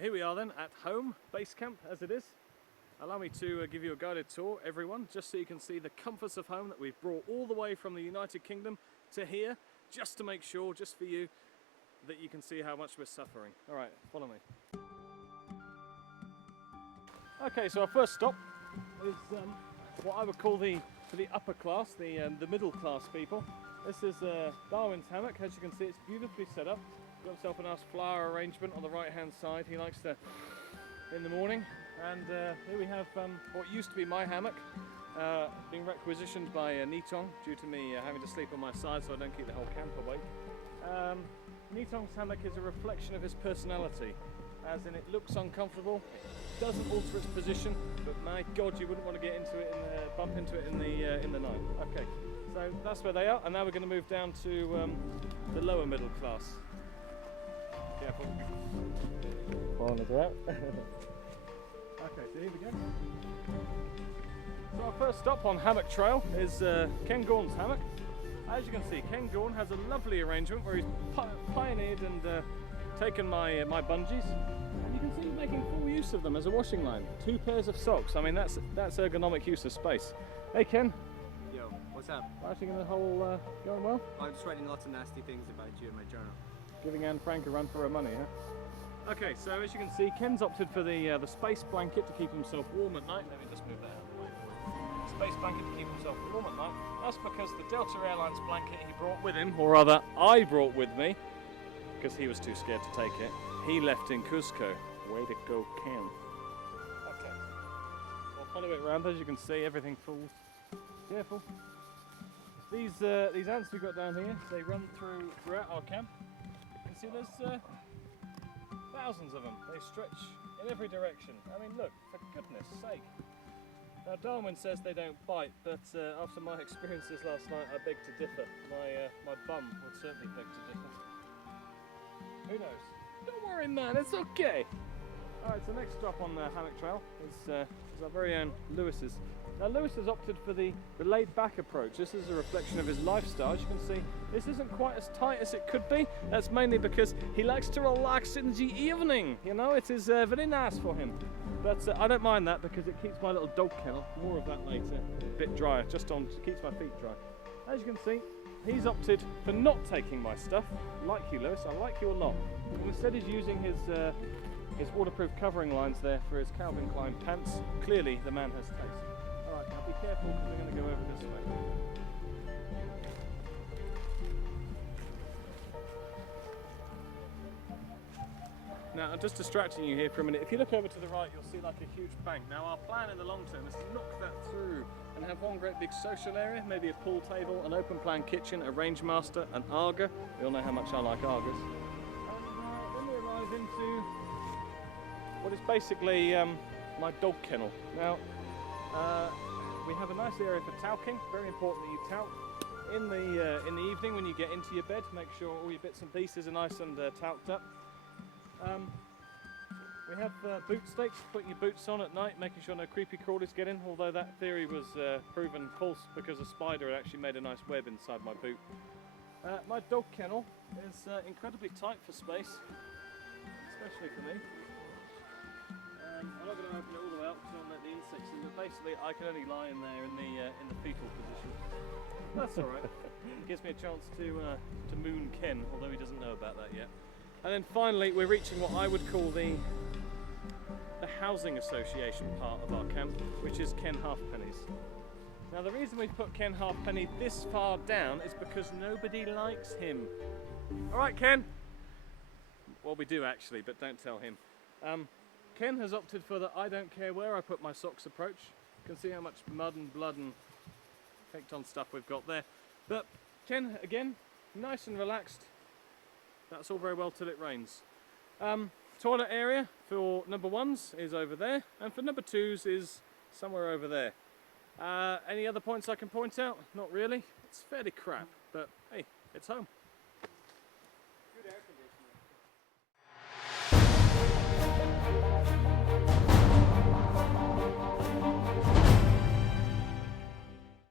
here we are then at home, base camp as it is. Allow me to give you a guided tour, everyone, just so you can see the comforts of home that we've brought all the way from the United Kingdom to here, just to make sure, just for you, that you can see how much we're suffering. All right, follow me. Okay, so our first stop is what I would call for the upper class, the middle class people. This is Darwin's hammock. As you can see, it's beautifully set up. Got himself a nice flower arrangement on the right hand side. He likes to in the morning. And here we have what used to be my hammock, being requisitioned by Nitong due to me having to sleep on my side so I don't keep the whole camp awake. Nitong's hammock is a reflection of his personality, as in it looks uncomfortable, it doesn't alter its position, but my God, you wouldn't want to get into it and bump into it in the night. Okay, so that's where they are, and now we're going to move down to the lower middle class. Careful. Foreigners are out. Okay, so here we go. So our first stop on Hammock Trail is Ken Gaughan's hammock. As you can see, Ken Gaughan has a lovely arrangement where he's pioneered and taken my bungees, and you can see he's making full use of them as a washing line. 2 pairs of socks. I mean, that's ergonomic use of space. Hey Ken. Yo, what's up? Writing in the whole going well? I'm just writing lots of nasty things about you in my journal. Giving Anne Frank a run for her money, huh? Okay, so as you can see, Ken's opted for the space blanket to keep himself warm at night. Let me just move that out of the way for you. Space blanket to keep himself warm at night. That's because the Delta Airlines blanket he brought with him, or rather I brought with me, because he was too scared to take it, he left in Cusco. Way to go, Ken. Okay, we'll follow it around. As you can see, everything falls. Careful. These ants we've got down here, they run throughout our camp. You can see there's thousands of them. They stretch in every direction. I mean, look, for goodness sake. Now, Darwin says they don't bite, but after my experiences last night, I beg to differ. My bum would certainly beg to differ. Who knows? Don't worry, man, it's okay. Alright, so next stop on the Hammock Trail is our very own Lewis's. Now, Lewis has opted for the laid-back approach. This is a reflection of his lifestyle. As you can see, this isn't quite as tight as it could be. That's mainly because he likes to relax in the evening. You know, it is very nice for him. But I don't mind that because it keeps my little dog kennel, more of that later, a bit drier, keeps my feet dry. As you can see, he's opted for not taking my stuff. I like you, Lewis, I like you a lot. And instead he's using his waterproof covering lines there for his Calvin Klein pants. Clearly the man has taste. Alright, now be careful because we're going to go over this way. Now, I'm just distracting you here for a minute. If you look over to the right, you'll see like a huge bank. Now, our plan in the long term is to knock that through and have one great big social area, maybe a pool table, an open plan kitchen, a range master, an Arga. We all know how much I like Argas. And then we arrive into what is basically my dog kennel. Now, we have a nice area for talking. Very important that you talc in the evening when you get into your bed. Make sure all your bits and pieces are nice and talked up. We have boot stakes, putting your boots on at night, making sure no creepy crawlies get in, although that theory was proven false because a spider had actually made a nice web inside my boot. My dog kennel is incredibly tight for space, especially for me. I'm not going to open it all the way up because I don't let the insects in, but basically I can only lie in there in the fetal position. That's alright. It gives me a chance to moon Ken, although he doesn't know about that yet. And then finally we're reaching what I would call the housing association part of our camp, which is Ken Halfpenny's. Now the reason we put Ken Halfpenny this far down is because nobody likes him. Alright Ken! Well, we do actually, but don't tell him. Ken has opted for the I don't care where I put my socks approach. You can see how much mud and blood and caked on stuff we've got there. But Ken, again, nice and relaxed. That's all very well till it rains. Toilet area for number ones is over there, and for number twos is somewhere over there. Any other points I can point out? Not really. It's fairly crap, but hey, it's home. Good air conditioning.